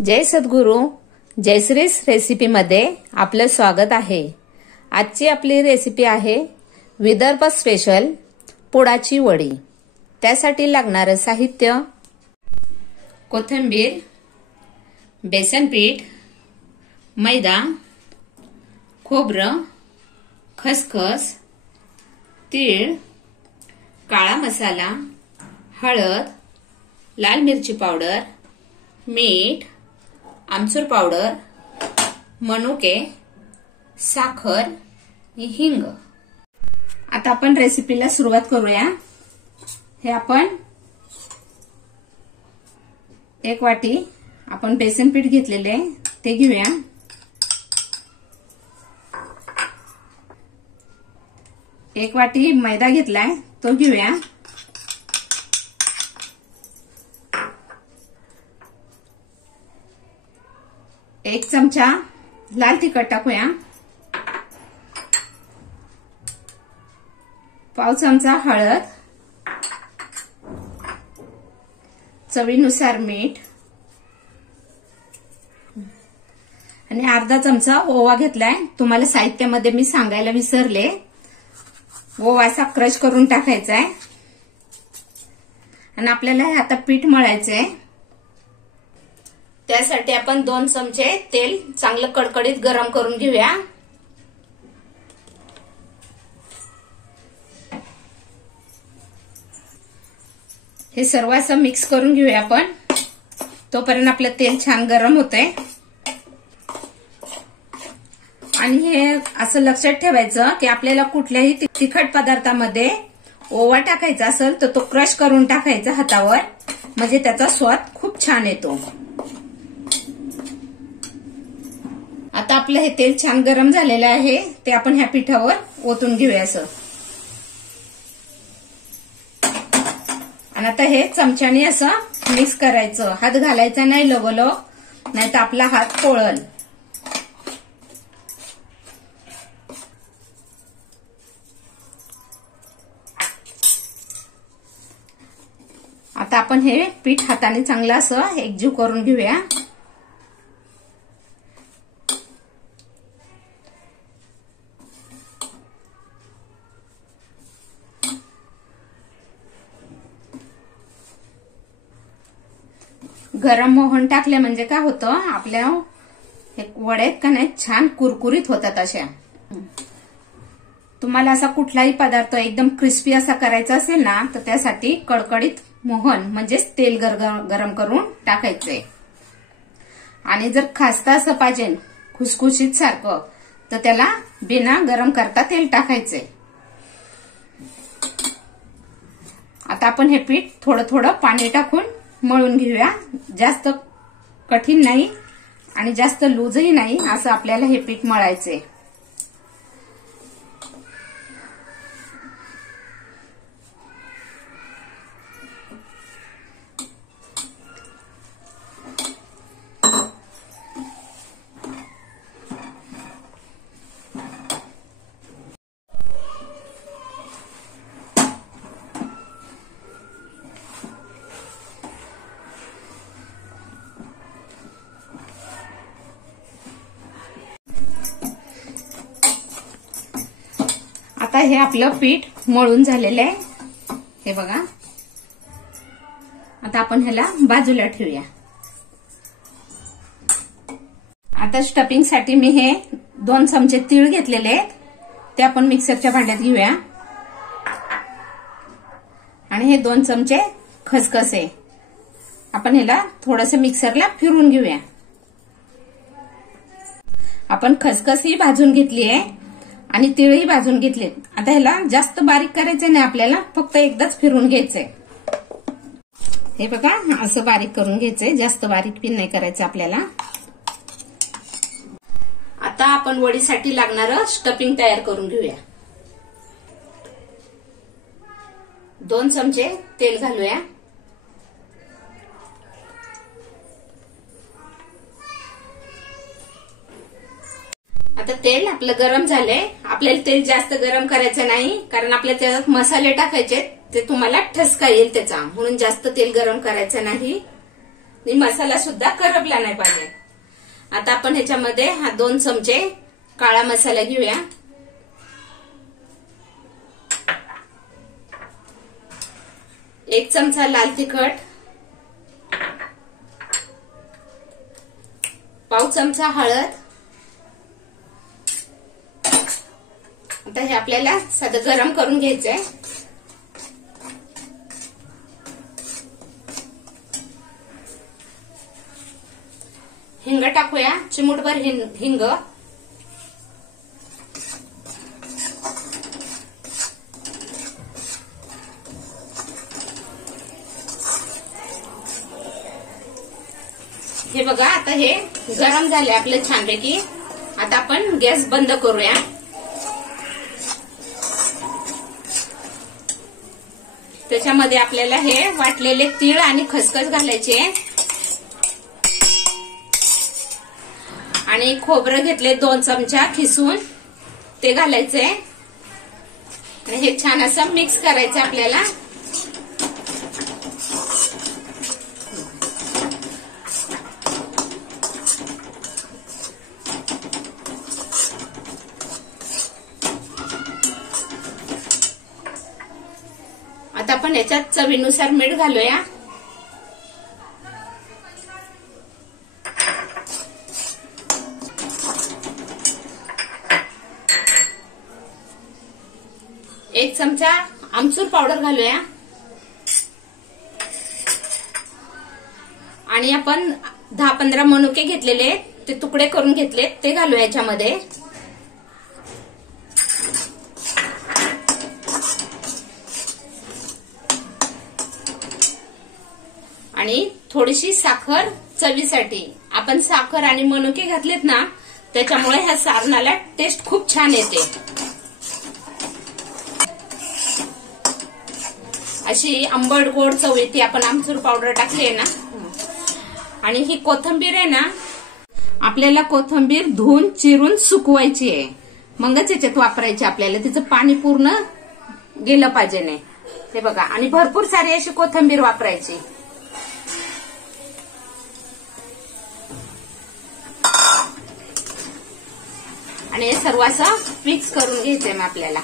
जय सद्गुरू जयश्रीस रेसिपीमध्ये आपलं स्वागत आहे। आजची आपली रेसिपी आहे विदर्भ स्पेशल पुडाची वडी। त्यासाठी लागणारे साहित्य कोथिंबीर, बेसन पीठ, मैदा, खोबरं, खसखस, तीळ, काळा मसाला, हळद, लाल मिरची पावडर, मीठ, आमचूर पावडर, मनुके, साखर, हिंग। आता आपण रेसिपीला सुरुवात करूया। हे आपण एक वाटी आपण बेसन पीठ घेतलेले ते घेऊया। एक वाटी मैदा घेतलाय तो घेऊया। एक चमचा लाल तिखट टाकूया। पाव चमचा हळद, चवीनुसार मीठ आणि अर्धा चमचा ओवा घेतलाय। तुम्हाला साहित्यामध्ये मी सांगायला विसरले, ओवा असा क्रश करून टाकायचा आहे आणि आपल्याला हे आता पीठ मळायचंय। त्यासाठी आपण 2 चमचे तेल चांगलं कडकडीत गरम करून घेऊया। हे सर्व असं मिक्स करून घेऊया आपण, तोपर्यंत आपलं तेल छान गरम होतंय। आणि हे असं लक्षात ठेवायचं की आपल्याला कुठल्याही तिखट पदार्थामध्ये ओवा टाकायचा असेल तर तो क्रश करून टाकायचा हातावर, म्हणजे त्याचा स्वाद खूप छान येतो। आता आपलं हे तेल छान गरम झालेलं आहे, ते आपण ह्या पिठावर ओतून घेऊया असं। आणि आता हे चमच्याने असं मिक्स करायचं, हात घालायचा नाही लगोलग, नाही तर आपला हात पोळल। आता आपण हे पीठ हाताने चांगलं असं एकजीव करून घेऊया। गरम मोहन टाकले म्हणजे काय होतं, आपल्या हे वड्यात का नाही छान कुरकुरीत होतात अशा। तुम्हाला असा कुठलाही पदार्थ एकदम क्रिस्पी असा करायचा असेल ना, तर त्यासाठी कडकडीत मोहन म्हणजेच तेल गरम करून टाकायचंय। आणि जर खास्ता असं पाहिजे खुसखुशीत सारखं, तर त्याला बिना गरम करता तेल टाकायचंय। आता आपण हे पीठ थोडं थोडं पाणी टाकून मळून घेऊया। जास्त कठीण नाही आणि जास्त लूजही नाही, असं आपल्याला हे पीठ मळायचंय। आता हे आपलं पीठ मळून झालेलं आहे, हे बघा। आता आपण ह्याला बाजूला ठेवूया। आता स्टफिंग साठी मी हे 2 चमचे तीळ घेतलेले आहेत, ते आपण मिक्सरच्या भांड्यात घेऊया। आणि हे 2 चमचे खसखस आहे, आपण ह्याला थोडंसं मिक्सरला फिरवून घेऊया। आपण खसखस ही भाजून घेतली आहे आणि तीळही भाजून घेतलेत। आता ह्याला जास्त बारीक करायचं नाही आपल्याला, फक्त एकदाच फिरवून घ्यायचंय। हे बघा असं बारीक करून घ्यायचंय, जास्त बारीक पण नाही करायचं आपल्याला। आता आपण वडीसाठी लागणारं स्टफिंग तयार करून घेऊया। 2 चमचे तेल घालूया। आता तेल आपलं गरम झालंय। आपल्याला तेल जास्त गरम करायचं नाही, कारण आपल्याला त्याच्यात मसाले टाकायचे, ते तुम्हाला ठसका येईल त्याचा, म्हणून जास्त तेल गरम करायचं नाही। आणि मसाला सुद्धा करपला नाही पाहिजे. आता आपण ह्याच्यामध्ये 2 चमचे काळा मसाला घेऊया. एक चमचा लाल तिखट, पाव चमचा हळद. आता हे आपल्याला साधं गरम करून घ्यायचंय. हिंग टाकूया, चिमूटभर हिंग. हे बघा आता हे गरम झाले आपलं छानपैकी. आता आपण गॅस बंद करूया. त्याच्यामध्ये आपल्याला हे वाटलेले तीळ आणि खसखस घालायचे आणि खोबरं घेतले 2 चमचा खिसून ते घालायचे आणि हे छान असं मिक्स करायचं आपल्याला. आता आपण याच्यात चवीनुसार मीठ घालूया. एक चमचा आमचूर पावडर घालूया आणि आपण 10-15 मनुके घेतलेले ते तुकडे करून घेतले ते घालूया याच्यामध्ये. आणि थोडीशी साखर चवीसाठी. आपण साखर आणि मनुके घातलेत ना त्याच्यामुळे ह्या सारणाला टेस्ट खूप छान येते. अशी आंबट गोड चव येते. आपण आमचूर पावडर टाकली आहे ना. आणि ही कोथिंबीर आहे ना, आपल्याला कोथिंबीर धुवून चिरून सुकवायची आहे, मगच याच्यात वापरायची आपल्याला. तिचं पाणी पूर्ण गेलं पाहिजे नाही. हे बघा, आणि भरपूर सारी अशी कोथिंबीर वापरायची. आणि हे सर्व असं मिक्स करून घ्यायचंय मग आपल्याला.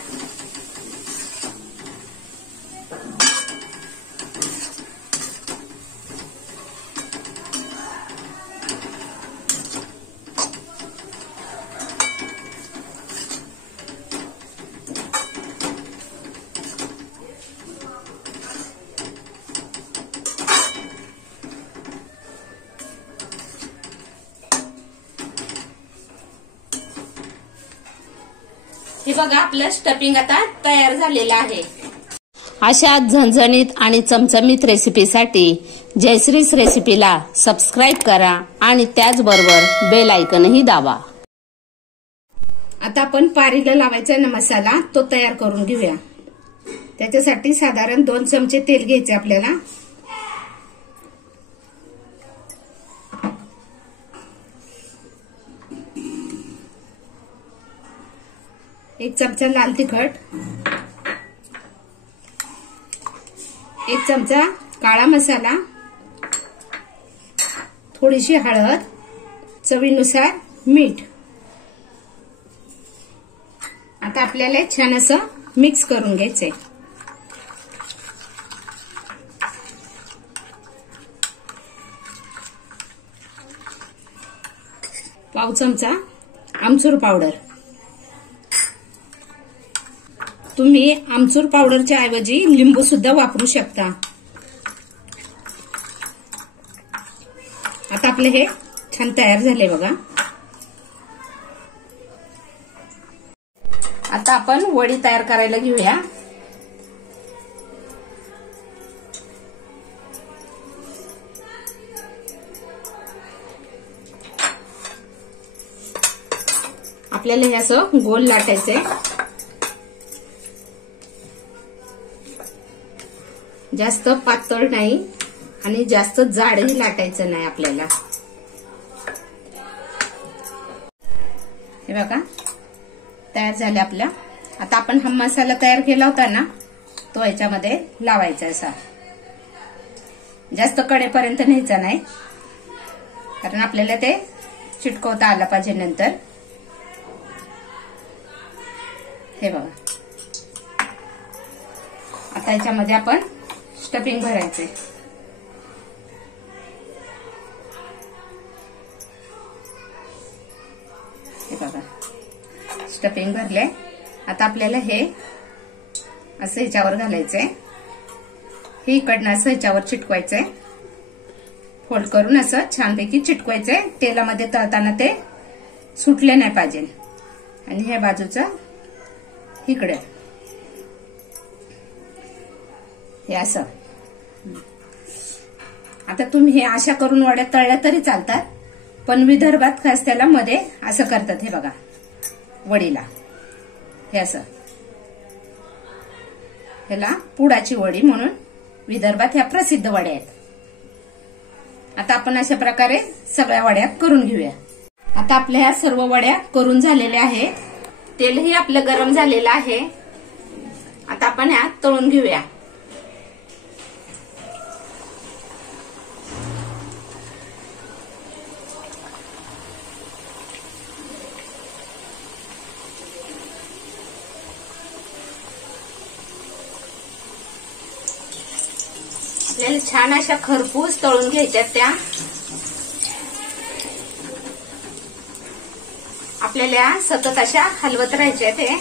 हे बघा, आपलं स्टफिंग आता तयार झालेलं आहे. अशा झणझणीत आणि चमचमीत रेसिपीसाठी जयश्रीस रेसिपीला सबस्क्राईब करा आणि त्याचबरोबर बेल आयकॉनही दाबा. आता आपण पारीला लावायचा ना मसाला, तो तयार करून घेऊया. त्याच्यासाठी साधारण 2 चमचे तेल घ्यायचे आपल्याला. एक चमचा लाल तिखट, 1 चमचा काळा मसाला, थोडीशी हळद, चवीनुसार मीठ. आता आपल्याला छान असं मिक्स करून घ्यायचंय. पाव चमचा आमचूर पावडर. तुम्ही आमचूर पावडरच्या ऐवजी लिंबू सुद्धा वापरू शकता. आता आपले हे छान तयार झाले बघा. आता आपण वडी तयार करायला घेऊया. आपल्याला हे असं गोल लाटायचंय. जास्त पातळ नाही आणि जास्त जाडही लाटायचं नाही आपल्याला. हे बघा, तयार झाले आपल्या. आता आपण हा मसाला तयार केला होता ना, तो याच्यामध्ये लावायचा. असा जास्त कडेपर्यंत न्यायचा नाही. कारण आपल्याला ते चिटकवता आलं पाहिजे नंतर. हे बघा, आता याच्यामध्ये आपण स्टफिंग भरायचे. हे बघा, स्टफिंग भरले. आता आपल्याला हे असं ह्याच्यावर घालायचंय. हे इकडनं असं ह्याच्यावर चिटकवायचंय. फोल्ड करून असं छानपैकी चिटकवायचंय. तेलामध्ये तळताना ते सुटले नाही पाहिजे. आणि ह्या बाजूचं इकडे हे असं. आता तुम्ही हे अशा करून वड्या तळल्या तरी चालतात, पण विदर्भात खास त्याला मध्ये असं करतात. हे बघा, वडीला हे असं, ह्याला पुडाची वडी म्हणून विदर्भात ह्या प्रसिद्ध वड्या आहेत. आता आपण अशा प्रकारे सगळ्या वड्या करून घेऊया. आता आपल्या ह्या सर्व वड्या करून झालेल्या आहेत. तेलही आपलं गरम झालेलं आहे. आता आपण ह्या तळून घेऊया. आपल्याला छान अशा खरपूस तळून घ्यायच्यात त्या. आपल्याला सतत अशा हलवत राहायच्या ते.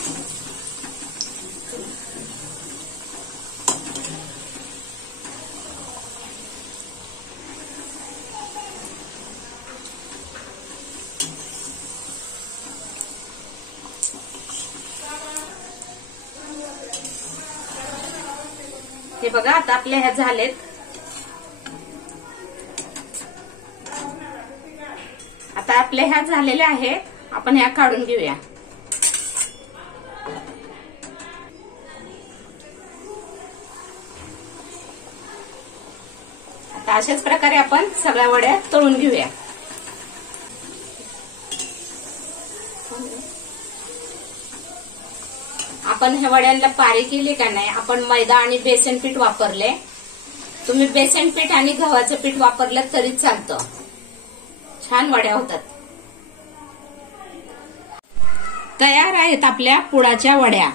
हे बघा, आता आपल्या ह्या झालेत. आता आपल्या ह्या झालेल्या आहेत. आपण ह्या काढून घेऊया. आता अशाच प्रकारे आपण सगळ्या वड्या तळून घेऊया. आपण ह्या वड्यांना पारी केली का नाही, आपण मैदा आणि बेसन पीठ वापरले. तुम्ही बेसन पीठ आणि गव्हाचं पीठ वापरलं तरी चालतं. छान वड्या होतात. तयार आहेत आपल्या पुडाच्या वड्या.